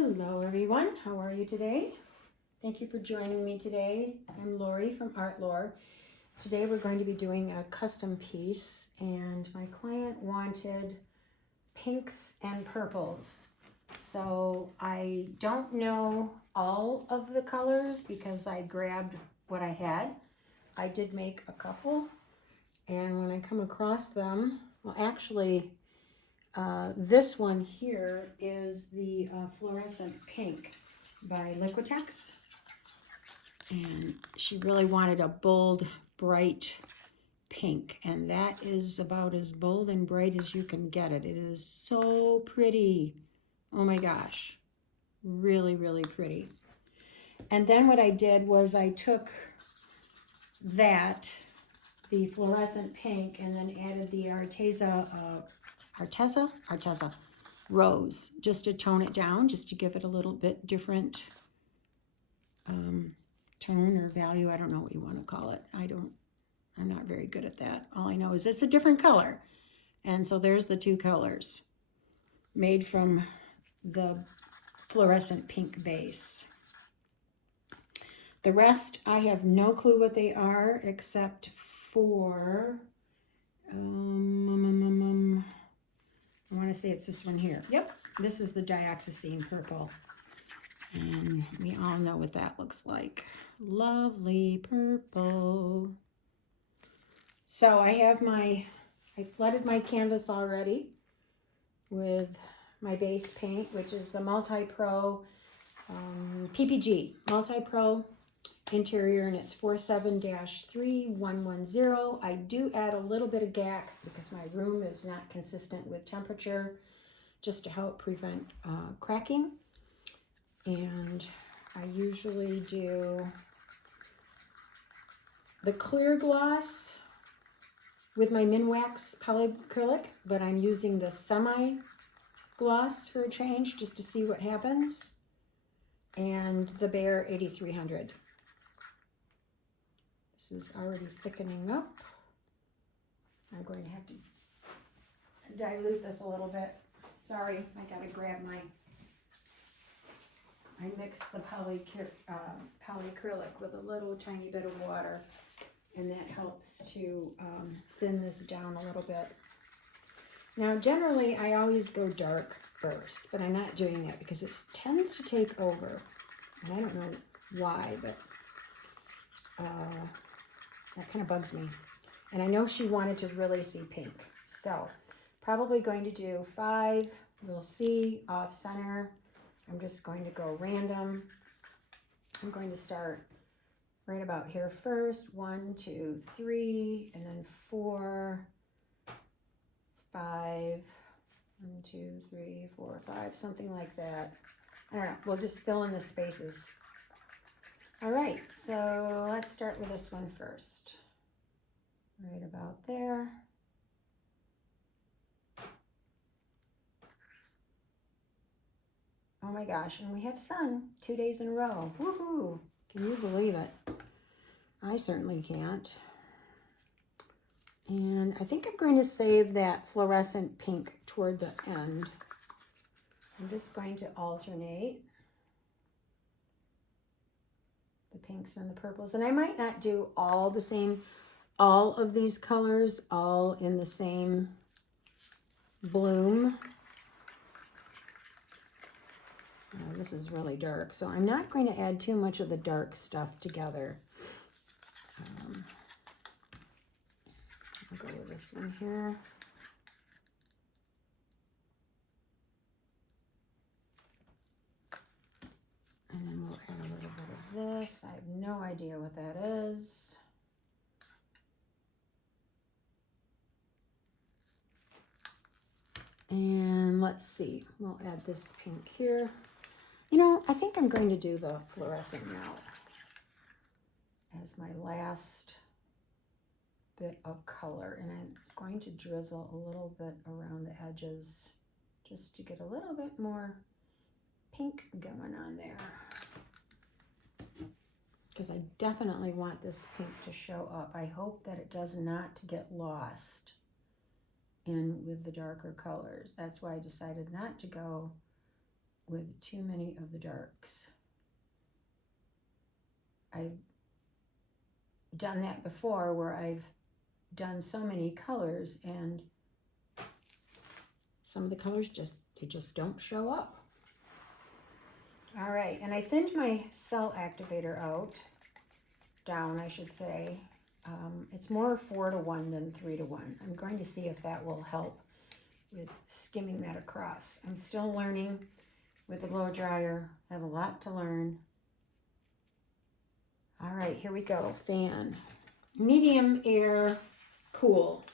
Hello everyone, how are you today? Thank you for joining me today. I'm Lori from Art Lore. Today we're going to be doing a custom piece and my client wanted pinks and purples. So I don't know all of the colors because I grabbed what I had. I did make a couple and when I come across them, well actually this one here is the fluorescent pink by Liquitex, and she really wanted a bold, bright pink, and that is about as bold and bright as you can get it. It is so pretty. Oh my gosh, really, really pretty. And then what I did was I took that, the fluorescent pink, and then added the Arteza rose, just to tone it down, just to give it a little bit different tone or value. I don't know what you want to call it. I'm not very good at that. All I know is it's a different color. And so there's the two colors made from the fluorescent pink base. The rest, I have no clue what they are except for I want to say it's this one here. Yep, this is the Dioxazine purple. And we all know what that looks like. Lovely purple. So I flooded my canvas already with my base paint, which is the Multi-pro PPG Multi-pro interior, and it's 47-3110. I do add a little bit of GAC because my room is not consistent with temperature, just to help prevent cracking. And I usually do the clear gloss with my Minwax polyacrylic, but I'm using the semi gloss for a change just to see what happens, and the Behr 8300. This is already thickening up. I'm going to have to dilute this a little bit. Sorry, I gotta grab I mix the polyacrylic with a little tiny bit of water, and that helps to thin this down a little bit. Now generally I always go dark first, but I'm not doing that because it tends to take over. And I don't know why, but that kind of bugs me. And I know she wanted to really see pink. So probably going to do 5, we'll see, off center. I'm just going to go random. I'm going to start right about here first. 1, 2, 3, and then 4, 5. 1, 2, 3, 4, 5, something like that. I don't know, we'll just fill in the spaces. All right, so let's start with this one first. Right about there. Oh my gosh, and we have sun 2 days in a row. Woohoo! Can you believe it? I certainly can't. And I think I'm going to save that fluorescent pink toward the end. I'm just going to alternate the pinks and the purples. And I might not do all of these colors all in the same bloom. Oh, this is really dark, so I'm not going to add too much of the dark stuff together. I'll go with this one here. And then we'll add a little bit of this. I have no idea what that is. And let's see, we'll add this pink here. You know, I think I'm going to do the fluorescent now as my last bit of color. And I'm going to drizzle a little bit around the edges just to get a little bit more pink going on there. Because I definitely want this pink to show up. I hope that it does not get lost in with the darker colors. That's why I decided not to go with too many of the darks. I've done that before where I've done so many colors and some of the colors they just don't show up. All right, and I thinned my cell activator down, I should say. It's more 4:1 than 3:1. I'm going to see if that will help with skimming that across. I'm still learning with the blow dryer. I have a lot to learn. All right, here we go. Fan. Medium air, cool.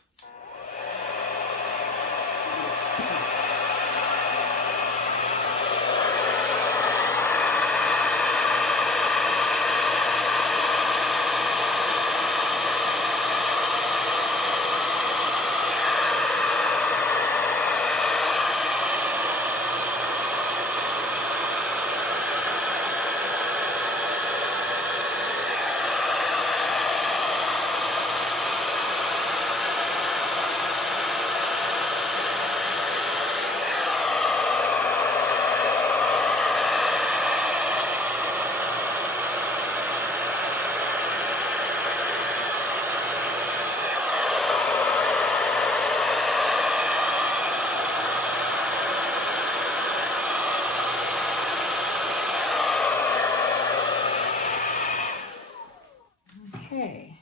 Okay,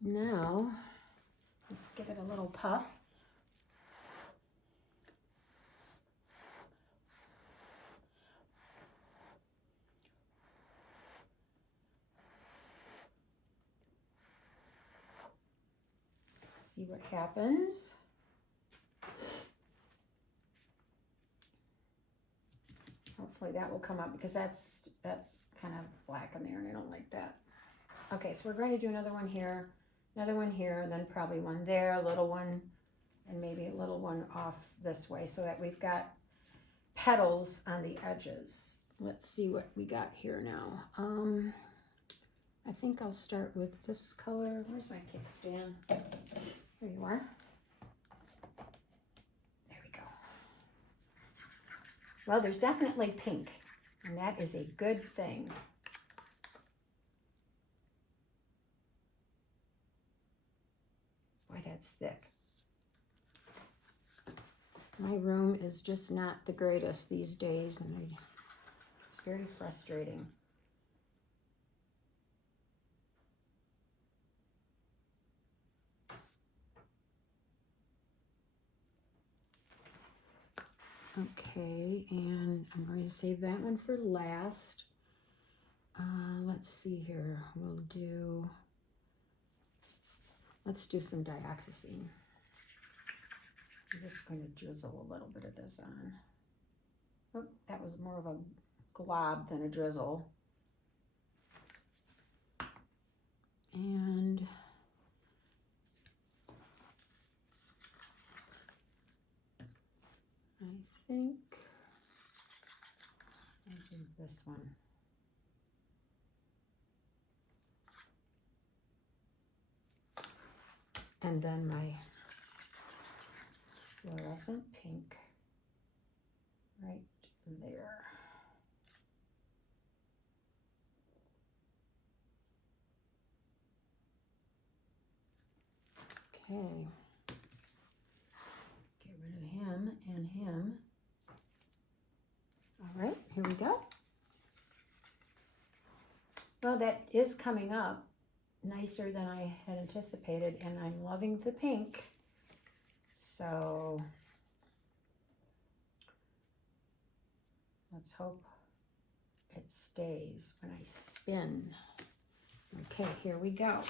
now let's give it a little puff. See what happens. Hopefully that will come up because that's kind of black in there and I don't like that. Okay, so we're going to do another one here, then probably one there, a little one, and maybe a little one off this way so that we've got petals on the edges. Let's see what we got here now. I think I'll start with this color. Where's my kickstand? Here you are. There we go. Well, there's definitely pink, and that is a good thing. Boy, that's thick. My room is just not the greatest these days, and it's very frustrating. Okay, and I'm going to save that one for last. Let's see here. Let's do some dioxazine. I'm just going to drizzle a little bit of this on. Oh, that was more of a glob than a drizzle. And I think I'll do this one. And then my fluorescent pink right there. Okay. Get rid of him and him. All right, here we go. Well, that is coming up nicer than I had anticipated, and I'm loving the pink. So let's hope it stays when I spin. Okay, here we go.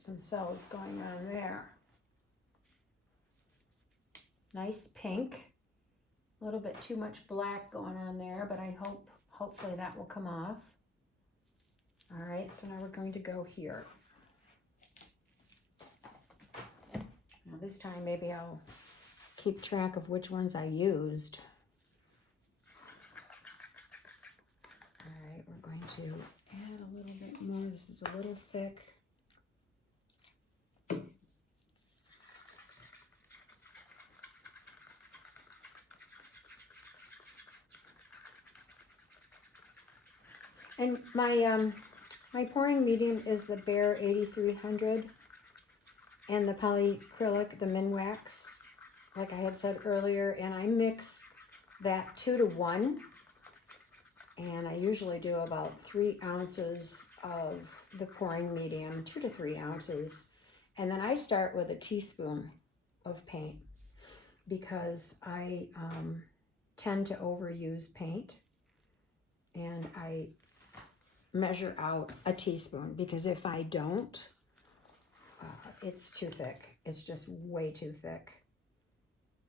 some cells going on there. Nice pink. A little bit too much black going on there, but hopefully that will come off. All right, so now we're going to go here. Now this time maybe I'll keep track of which ones I used. All right, we're going to add a little bit more. This is a little thick. And my pouring medium is the Bare 8300 and the polyacrylic, the Minwax, like I had said earlier, and I mix that 2 to 1, and I usually do about 3 ounces of the pouring medium, 2 to 3 ounces, and then I start with a teaspoon of paint because I tend to overuse paint, and I measure out a teaspoon because if I don't, it's too thick. It's just way too thick.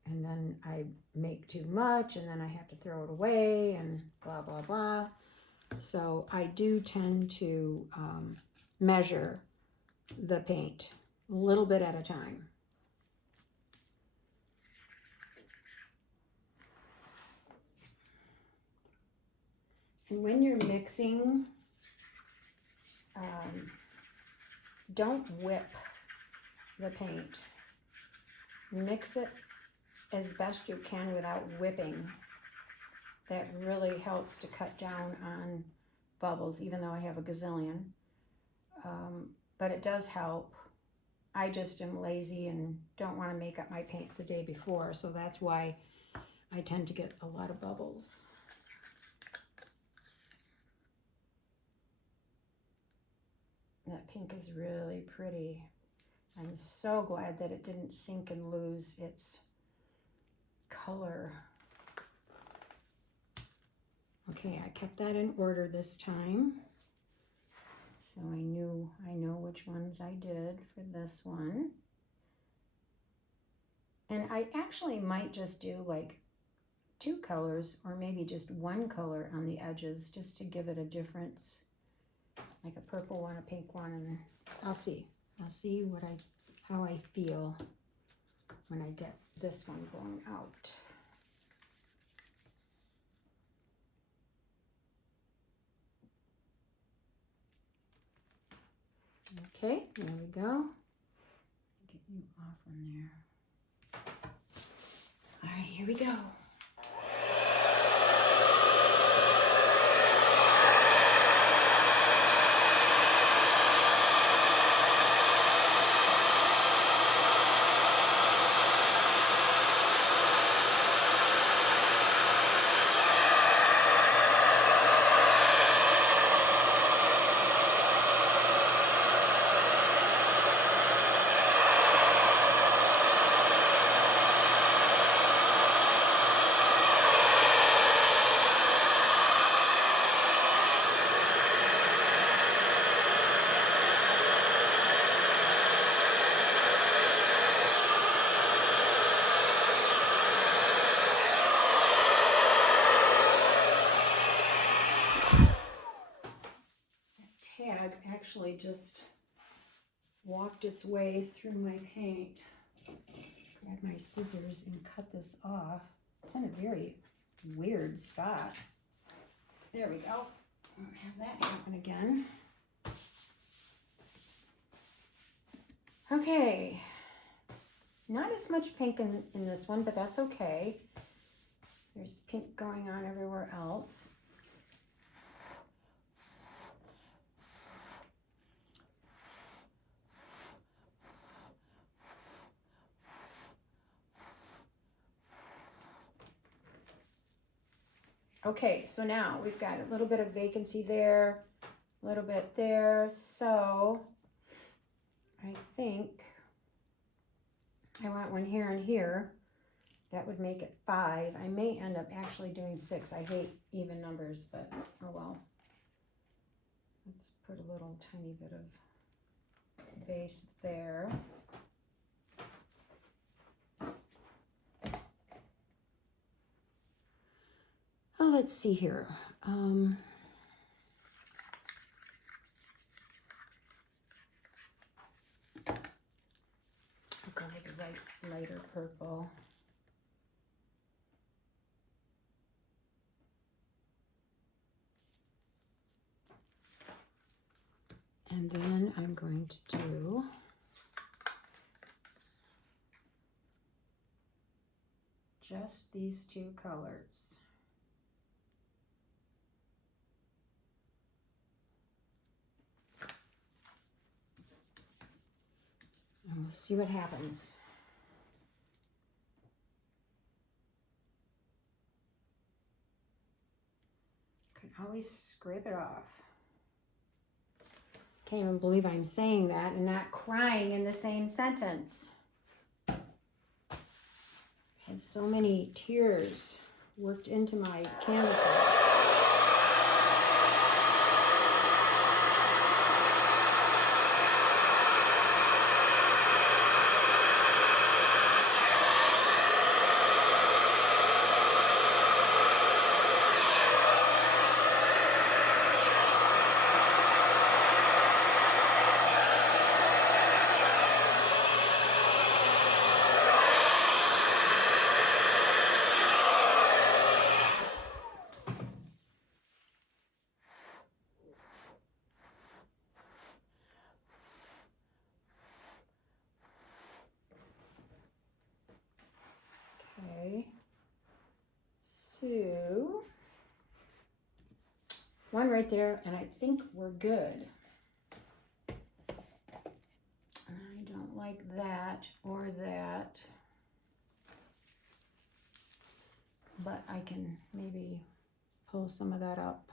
And then I make too much and then I have to throw it away and blah, blah, blah. So I do tend to measure the paint a little bit at a time. And when you're mixing, don't whip the paint. Mix it as best you can without whipping. That really helps to cut down on bubbles, even though I have a gazillion. But it does help. I just am lazy and don't want to make up my paints the day before, so that's why I tend to get a lot of bubbles. That pink is really pretty. I'm so glad that it didn't sink and lose its color. Okay, I kept that in order this time. So I know which ones I did for this one. And I actually might just do like 2 colors or maybe just 1 color on the edges just to give it a difference. Like a purple one, a pink one, and I'll see. I'll see how I feel when I get this one going out. Okay, there we go. Get you off from there. All right, here we go. Actually just walked its way through my paint. Grab my scissors and cut this off. It's in a very weird spot. There we go. Won't have that happen again. Okay. Not as much pink in this one, but that's okay. There's pink going on everywhere else. Okay, so now we've got a little bit of vacancy there, a little bit there. So I think I want one here and here. That would make it 5. I may end up actually doing 6. I hate even numbers, but oh well. Let's put a little tiny bit of base there. Oh, let's see here. I'll go with the lighter purple. And then I'm going to do just these two colors. And we'll see what happens. Can always scrape it off. Can't even believe I'm saying that and not crying in the same sentence. Had so many tears worked into my canvases. Okay, so one right there, and I think we're good. I don't like that or that, but I can maybe pull some of that up.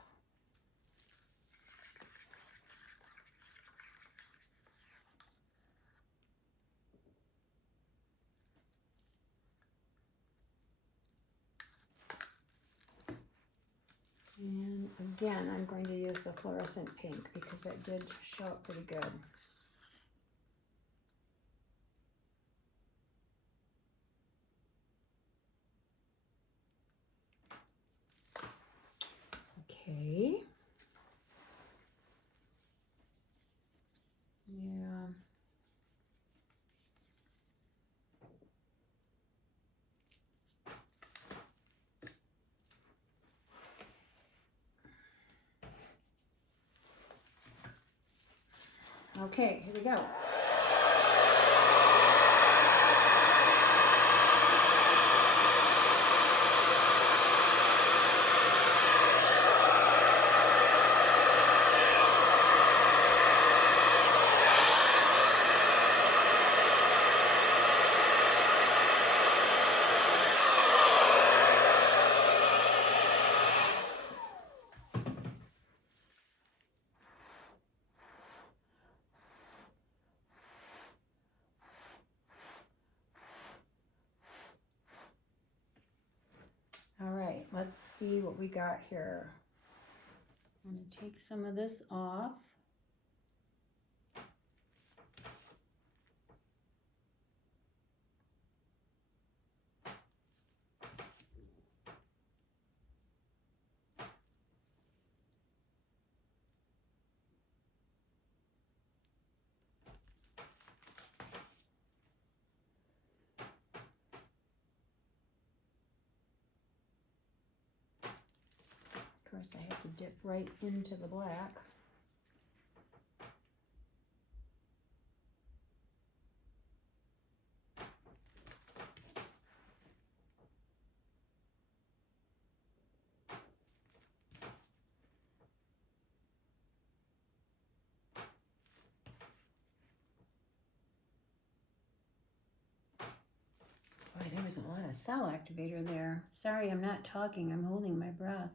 And again, I'm going to use the fluorescent pink because it did show up pretty good. Okay. Yeah. Okay, here we go. All right, let's see what we got here. I'm going to take some of this off. Of course, I have to dip right into the black. Boy, there was a lot of cell activator there. Sorry, I'm not talking. I'm holding my breath.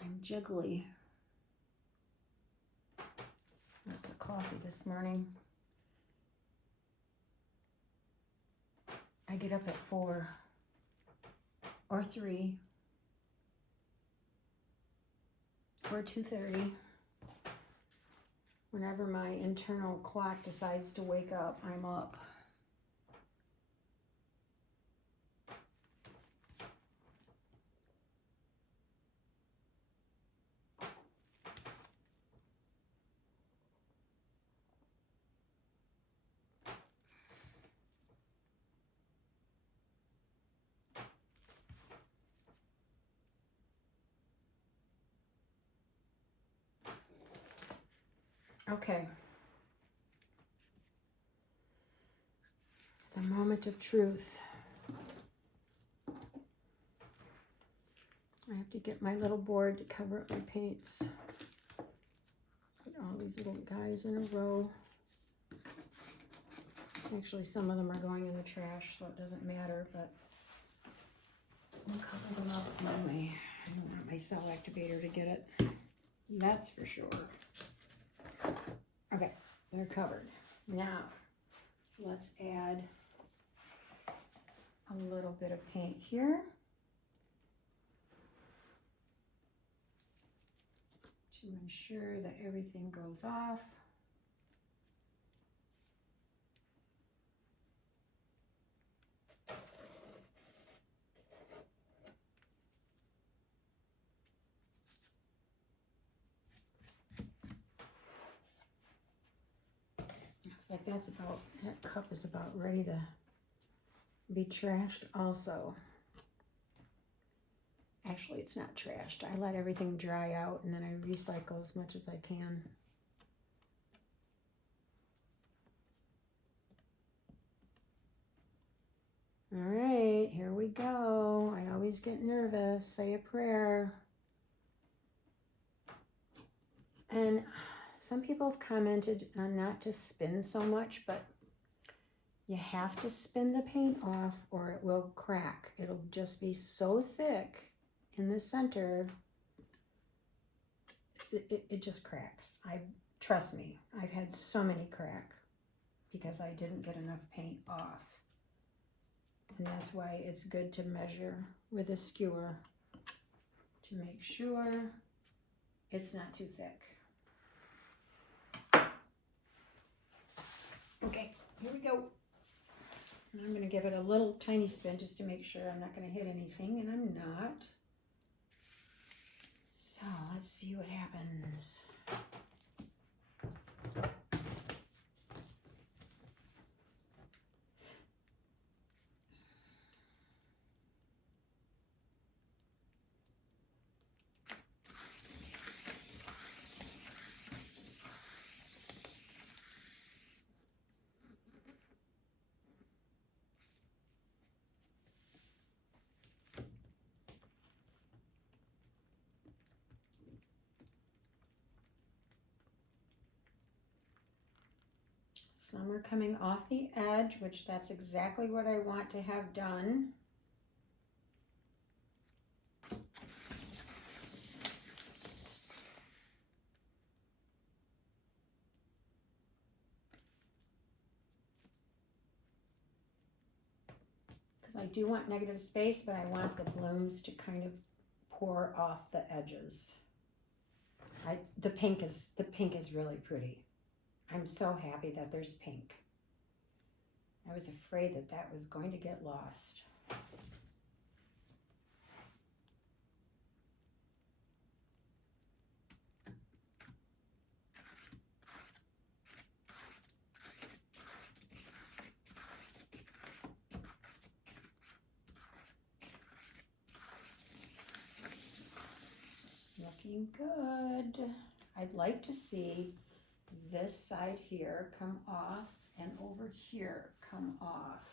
I'm jiggly. Lots of coffee this morning. I get up at 4 or 3 or 2:30. Whenever my internal clock decides to wake up, I'm up. Okay. The moment of truth. I have to get my little board to cover up my paints. Put all these little guys in a row. Actually, some of them are going in the trash, so it doesn't matter, but I'll cover them up anyway. I don't want my cell activator to get it. That's for sure. Okay, they're covered. Now, let's add a little bit of paint here to ensure that everything goes off. Looks like that cup is about ready to be trashed also. Actually, it's not trashed. I let everything dry out and then I recycle as much as I can. All right, here we go. I always get nervous. Say a prayer. And some people have commented on not to spin so much, but you have to spin the paint off or it will crack. It'll just be so thick in the center, it just cracks. Trust me, I've had so many crack because I didn't get enough paint off. And that's why it's good to measure with a skewer to make sure it's not too thick. Okay, here we go. And I'm going to give it a little tiny spin just to make sure I'm not going to hit anything, and I'm not. So let's see what happens. Some are coming off the edge, which that's exactly what I want to have done. Because I do want negative space, but I want the blooms to kind of pour off the edges. The pink is really pretty. I'm so happy that there's pink. I was afraid that that was going to get lost. Looking good. I'd like to see this side here come off and over here come off.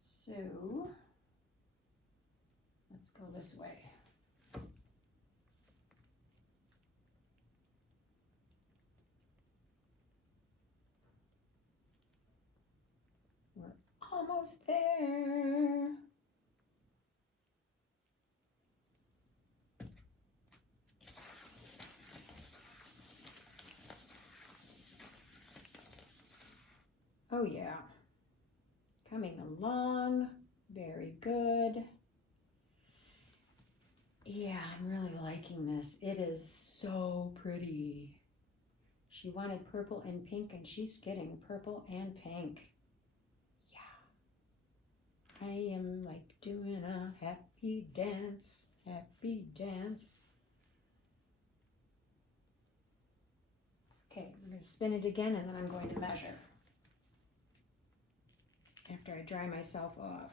So let's go this way. We're almost there. Oh yeah, coming along, very good. Yeah, I'm really liking this. It is so pretty. She wanted purple and pink, and she's getting purple and pink. Yeah. I am like doing a happy dance, happy dance. Okay, I'm going to spin it again, and then I'm going to measure after I dry myself off.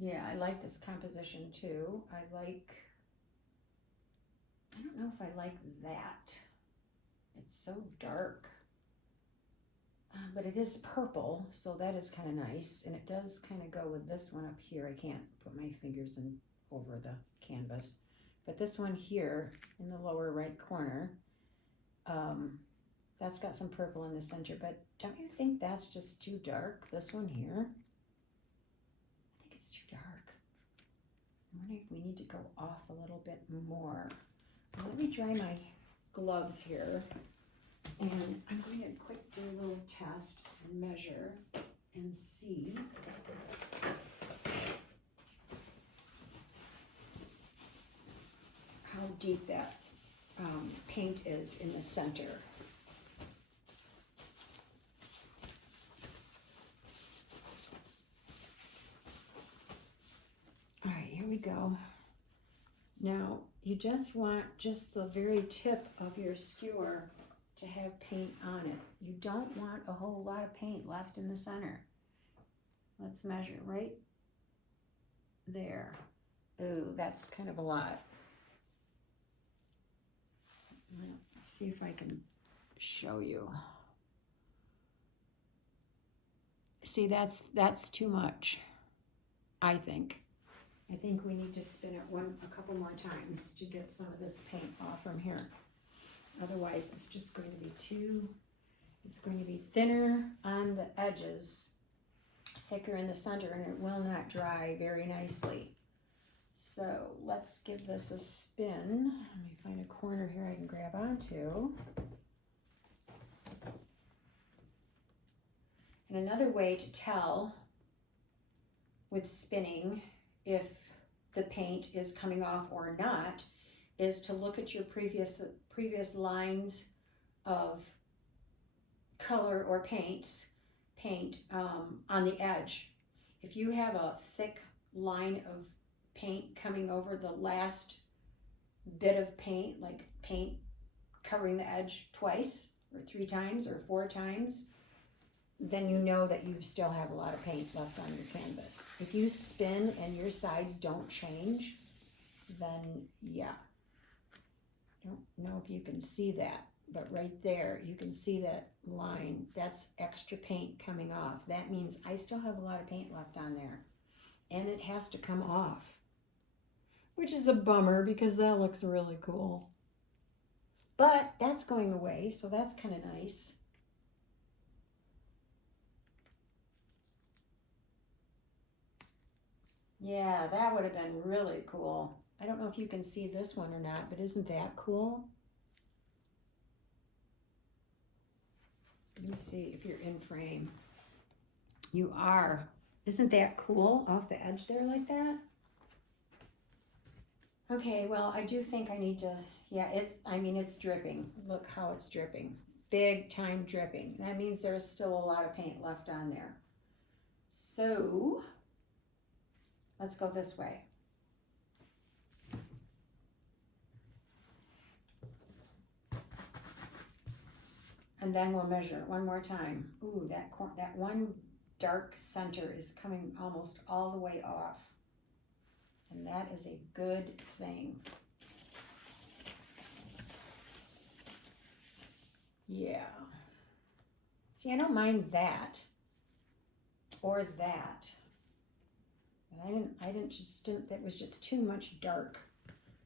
Yeah, I like this composition too. I don't know if I like that. It's so dark. But it is purple, so that is kind of nice. And it does kind of go with this one up here. I can't put my fingers in over the canvas. But this one here in the lower right corner, that's got some purple in the center. But don't you think that's just too dark, this one here? I think it's too dark. I'm wondering if we need to go off a little bit more. Let me dry my gloves here. And I'm going to quick do a little test and measure and see how deep that paint is in the center. All right, here we go. Now, you just want just the very tip of your skewer to have paint on it. You don't want a whole lot of paint left in the center. Let's measure right there. Ooh, that's kind of a lot. Let's see if I can show you. See, that's too much, I think. I think we need to spin it a couple more times to get some of this paint off from here. Otherwise, it's just going to be it's going to be thinner on the edges, thicker in the center, and it will not dry very nicely. So let's give this a spin. Let me find a corner here I can grab onto. And another way to tell with spinning if the paint is coming off or not is to look at your previous lines of color or paint on the edge. If you have a thick line of paint coming over the last bit of paint, like paint covering the edge twice or 3 times or 4 times, then you know that you still have a lot of paint left on your canvas. If you spin and your sides don't change, then yeah. Don't know if you can see that, but right there you can see that line. That's extra paint coming off. That means I still have a lot of paint left on there, and it has to come off, which is a bummer because that looks really cool. But that's going away, so that's kind of nice. Yeah, that would have been really cool. I don't know if you can see this one or not, but isn't that cool? Let me see if you're in frame. You are. Isn't that cool off the edge there like that? Okay, well, I do think I need to, yeah, it's dripping. Look how it's dripping. Big time dripping. That means there's still a lot of paint left on there. So, let's go this way. And then we'll measure one more time. Ooh, that one dark center is coming almost all the way off. And that is a good thing. Yeah. See, I don't mind that or that. But that was just too much dark.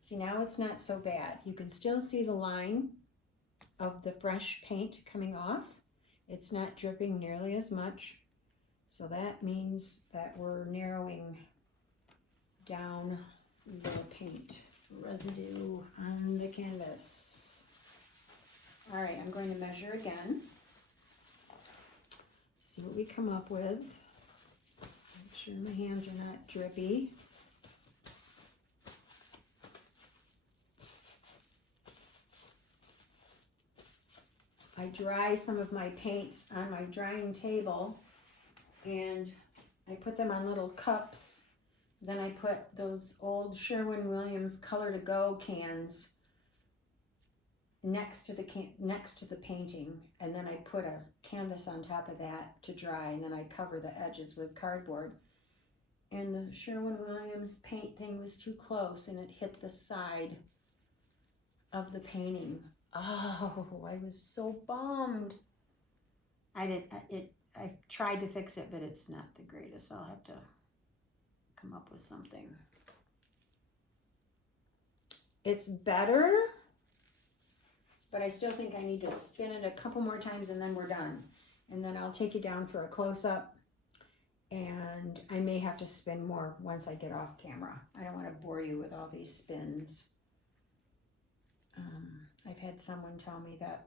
See, now it's not so bad. You can still see the line of the fresh paint coming off. It's not dripping nearly as much. So that means that we're narrowing down the paint residue on the canvas. All right, I'm going to measure again. See what we come up with. Make sure my hands are not drippy. I dry some of my paints on my drying table and I put them on little cups. Then I put those old Sherwin-Williams Color to Go cans next to the painting, and then I put a canvas on top of that to dry, and then I cover the edges with cardboard. And the Sherwin-Williams paint thing was too close and it hit the side of the painting. Oh, I was so bummed. I tried to fix it, but it's not the greatest. I'll have to come up with something. It's better, but I still think I need to spin it a couple more times and then we're done. And then I'll take you down for a close-up, and I may have to spin more once I get off camera. I don't want to bore you with all these spins. I've had someone tell me that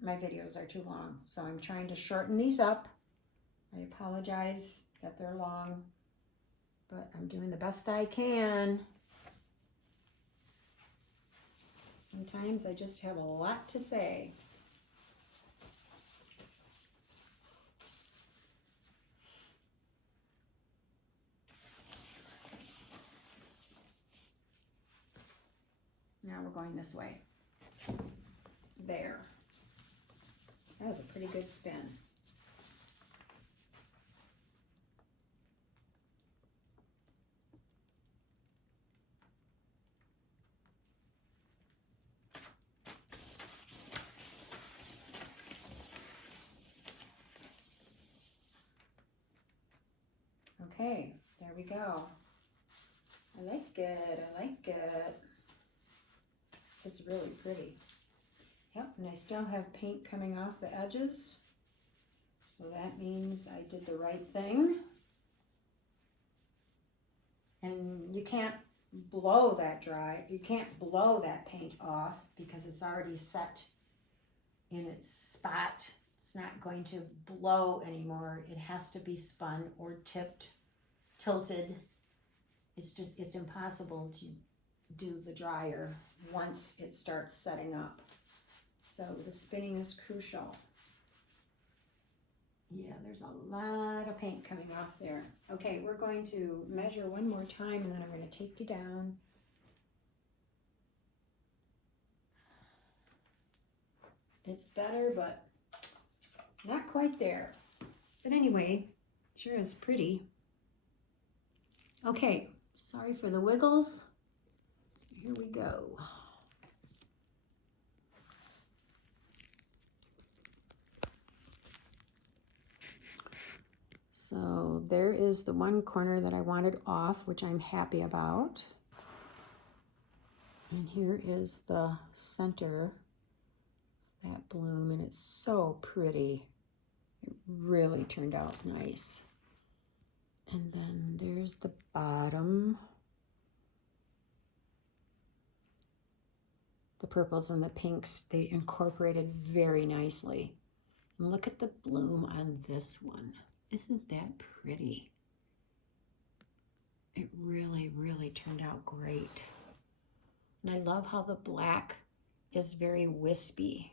my videos are too long, so I'm trying to shorten these up. I apologize that they're long, but I'm doing the best I can. Sometimes I just have a lot to say. Now we're going this way. There. That was a pretty good spin. Okay, there we go. I like it, I like it. It's really pretty. Yep, and I still have paint coming off the edges. So that means I did the right thing. And you can't blow that dry. You can't blow that paint off because it's already set in its spot. It's not going to blow anymore. It has to be spun or tilted. It's impossible to do the dryer once it starts setting up. So the spinning is crucial. Yeah, there's a lot of paint coming off there. Okay, we're going to measure one more time and then I'm going to take you down. It's better, but not quite there. But anyway, sure is pretty. Okay, sorry for the wiggles. Here we go. So there is the one corner that I wanted off, which I'm happy about. And here is the center of that bloom, and it's so pretty. It really turned out nice. And then there's the bottom. The purples and the pinks, they incorporated very nicely. And look at the bloom on this one. Isn't that pretty? It really, really turned out great. And I love how the black is very wispy.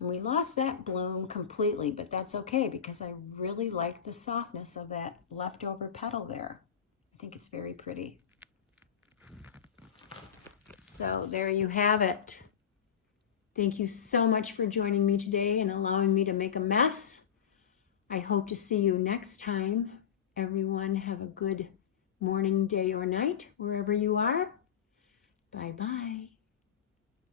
And we lost that bloom completely, but that's okay because I really like the softness of that leftover petal there. I think it's very pretty. So there you have it. Thank you so much for joining me today and allowing me to make a mess. I hope to see you next time. Everyone have a good morning, day, or night, wherever you are. Bye-bye.